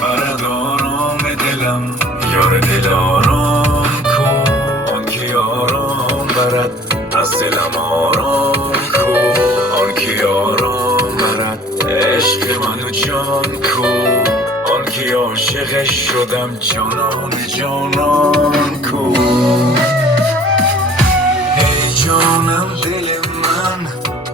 برد آرام دلم یار دل آرام کو، آن کی آرام برد از دلم آرام کو، آن کی آرام برد عشق منو جان کو، آن کی عاشقش شدم جانان جانان کو. ای جانم دل من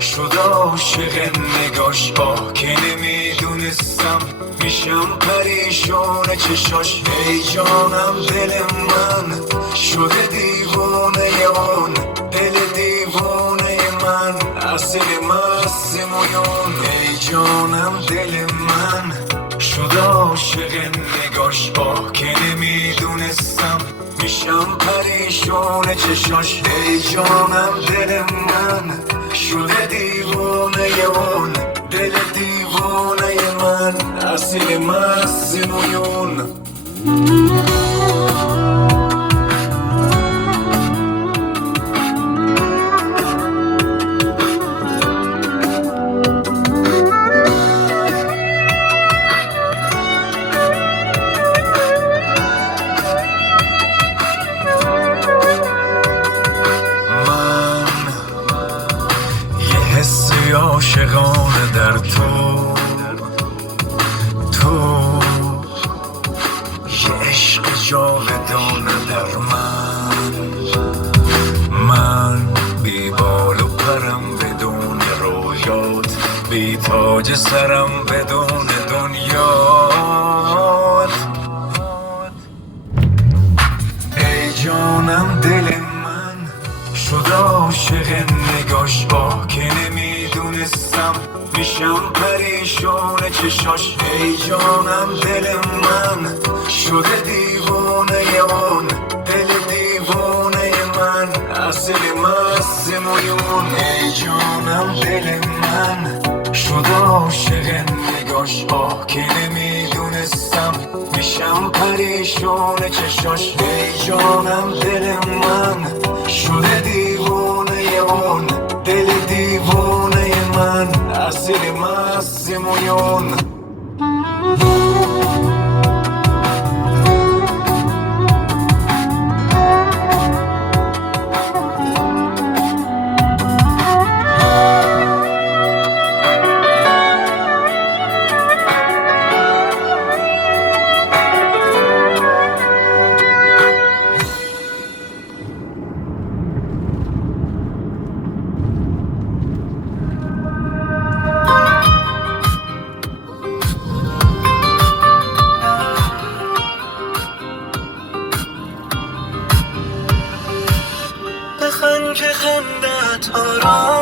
شد عاشق نگاش، آه که نمیدونستم میشم پریشون چشاش. ای جانم دل من شده دیوانه اون، دل دیوانه من اصل مست مویون. ای جانم دل من شد عاشق نگاش، آه که نمیدونستم میشم پریشون چشاش. ای جانم دل من شده دیوانه اون، دل دیوانه من اصل مست مویون. عاشقانه در تو یه عشق جاودانه در من بی بال و پرم بدون رویات، بی تاج سرم بدون دنیات. ای جانم دل من شد عاشق نگاش، آه که نمیدونستم میشم پریشون چشاش. ای جانم دل من شده دیوانه اون، دل دیوانه من اصل مست مویون. ای جانم دل من شد عاشق نگاش، آه که نمیدونستم میشم پریشون چشاش. ای جانم دل من شده دیوانه اون، دل دیوانه من اصل مست مویون. بخند که خندت آرام